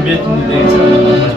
Onun betini de geçelim.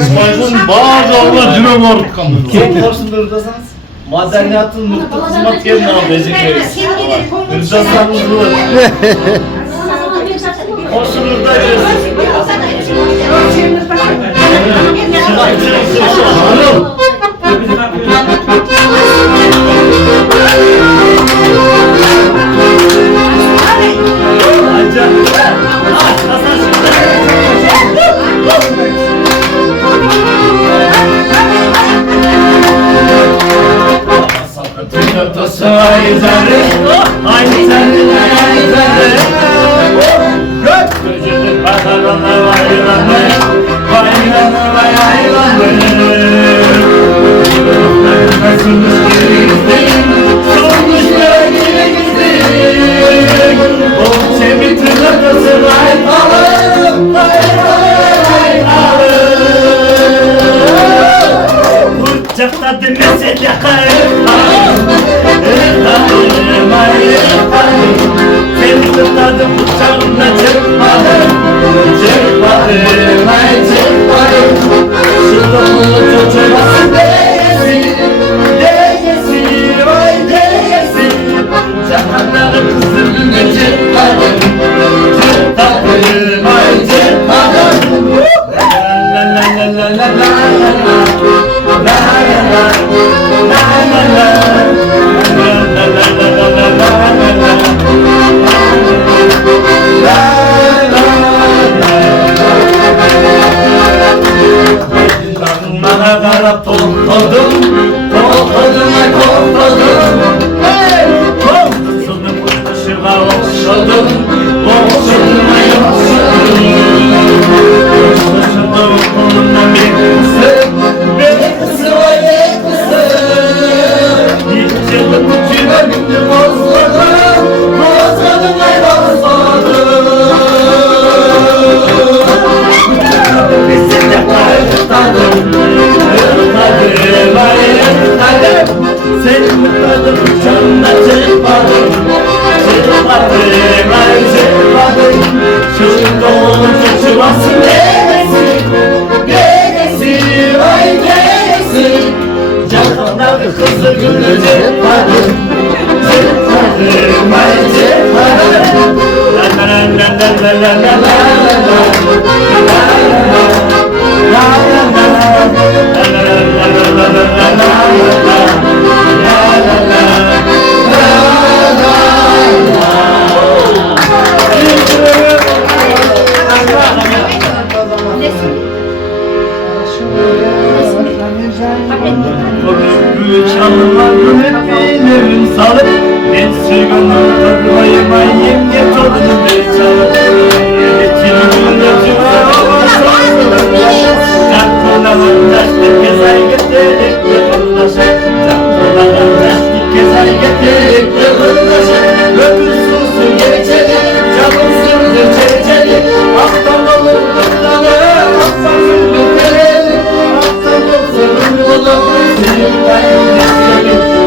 Ispaydın bazı Allah cüme varlık kanlı. Sen karşında ırdasanız madaniyatın mutlu hizmet gelin abi becekeriz. Irdasanız bu. Koşun ırda gelsin. Gözünü kadarına vaylanır, vaylanır, vaylanır. Nasılmış girizdik, solmuş böyle girizdik. O çevik tırnakası vaylanır, vaylanır. Uçakta dinlesin yakarım, ırklarım, ırklarım. Seni tutadım uçağımda çıkmadım, çıkmadım, ay çıkmadım. Şurada bunu çocuğum değilsin, değilsin, ay değilsin. Cahanların kızını çıkmadım, çıkmadım, ay çıkmadım. La la Çalmadım hep bilerim salıp ben sürgünüm durmayayım ayım get oldum bir çalıp yönetimin gözüme olmasın Çakılanan taşlı kezay getirip de kırdaşı Çakılanan taşlı kezay getirip de kırdaşı Öpürsün su geçelim canım sürdü çeçeli Aktan olur kırdalı aktan sürdü tereli Aktan olsun olur senin ayın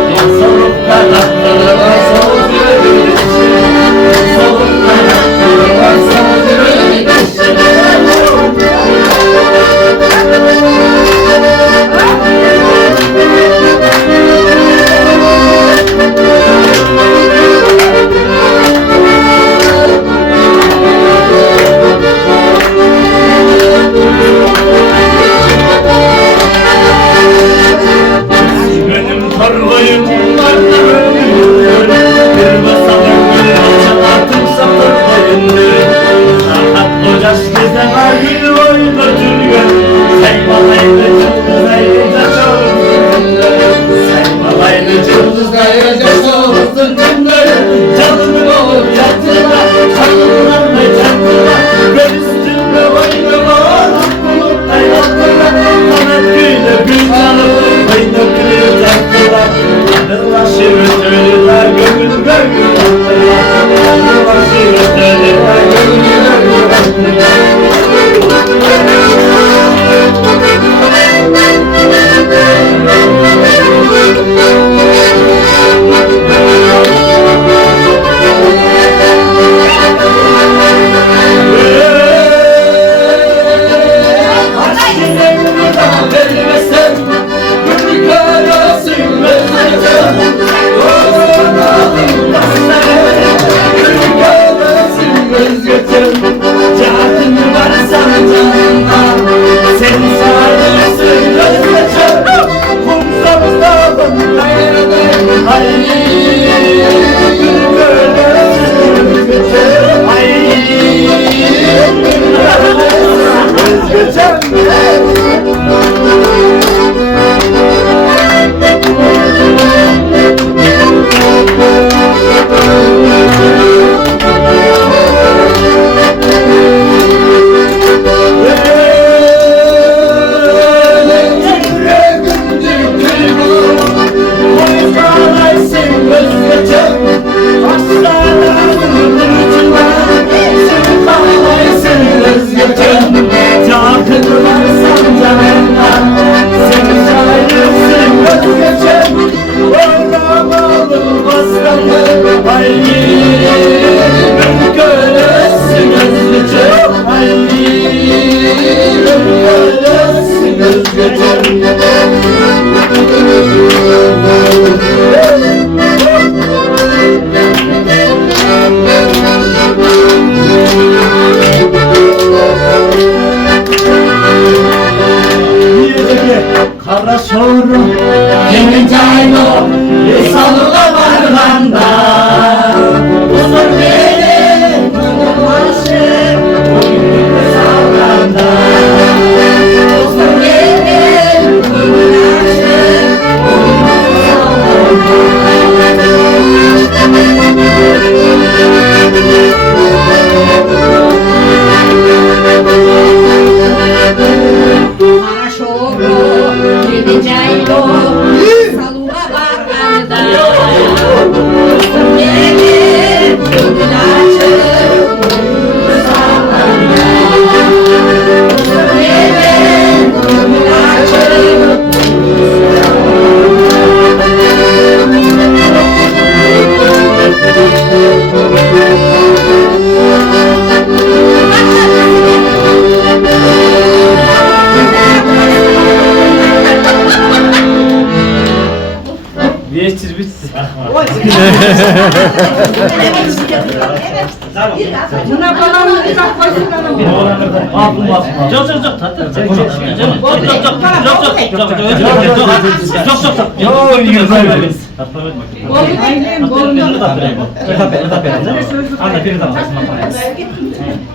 Buna balonlu bir bak koysun hanım.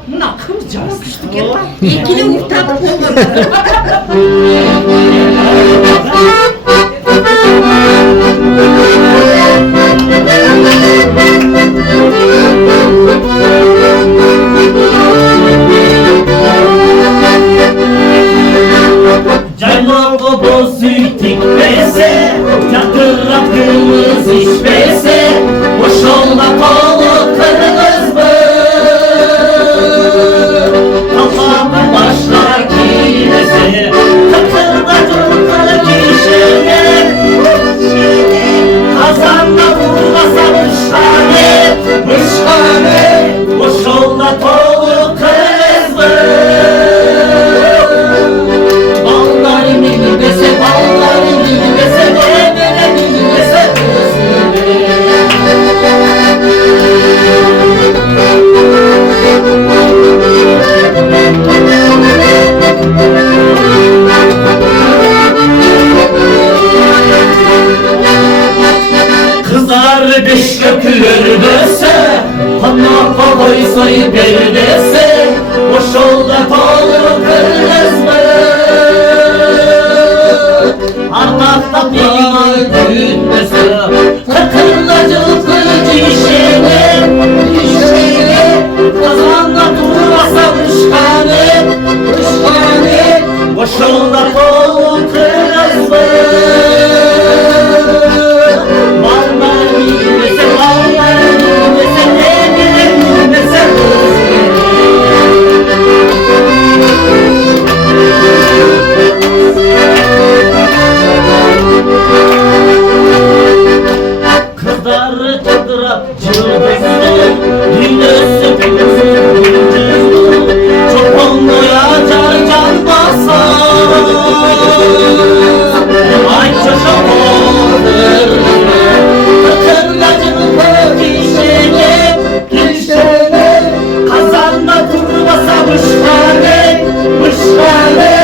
Buna kıracağız. İkili uftak. Caymak bozuk tikmese, çatırrak kırmızı içmese, boş olma kolu kırmız mı? Kafamı başlar giymese, kıkırdatır kişiye, kazanda vurmasa mışhane, mışhane, boş olma kolu kırmız mı? Kızlar beş kökülür dese, hanma kolay sayı bir dese, boş ol da kolu kırmız mı? Artakta bir gülmese, kıkırlacı kişiye, kazanda durmasa ışkane, ışkane, boş ol da kolu kırmız mı? Kızlar çadıra cıldızlı, dinlesi pekizli cıldızlı, çok olmaya can basar. Ay çaşa olur, kıkırlacılık kişiye, kişiye, kazanda durmasa mışhane, mışhane,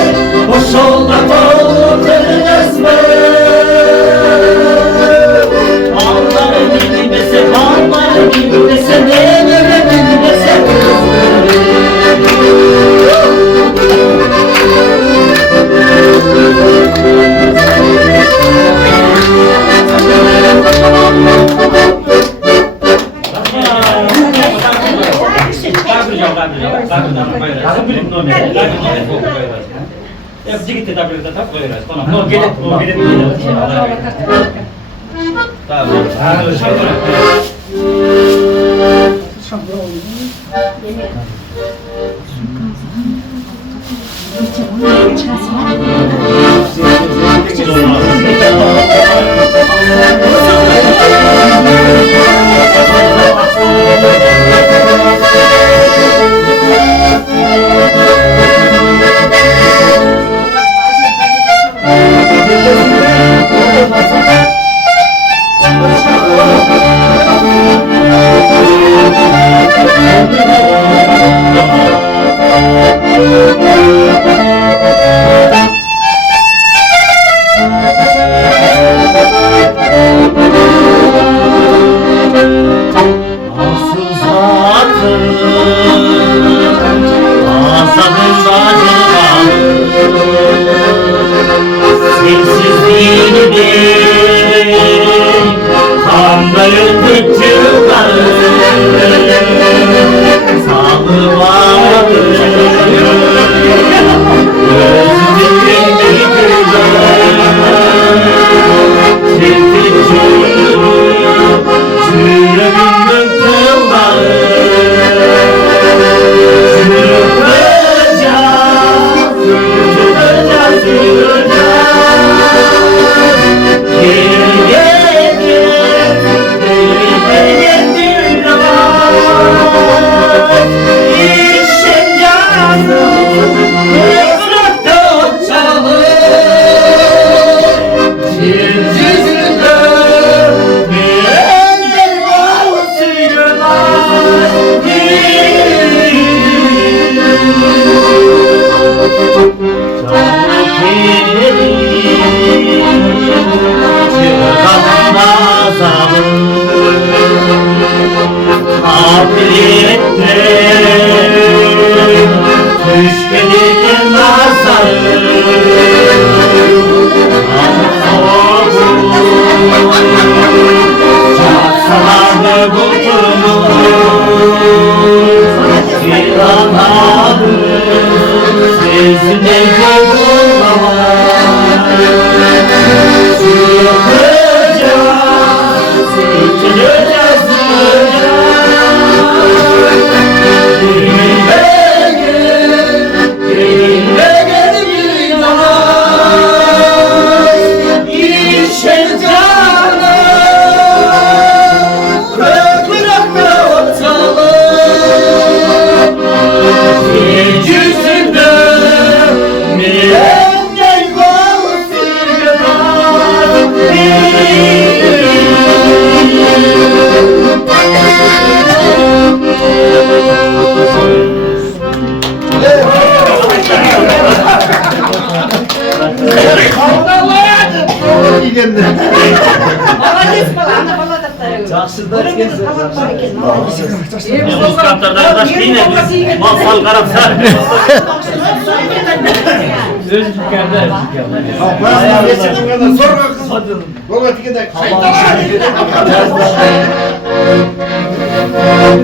boş olma kolu kırmız mı? Bilmese ne böyle bilmese Sizinle Yavuz kantardan da şey ne? Masal karamsar.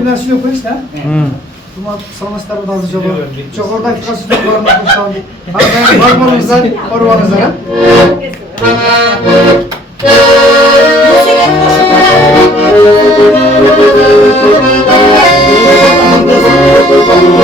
Nasıl yok işte? Cuma salmasları da azıcık olur. Çok oradan kasıt var mı kuşağın? Hani varmanızdan ormanızdan. Thank you.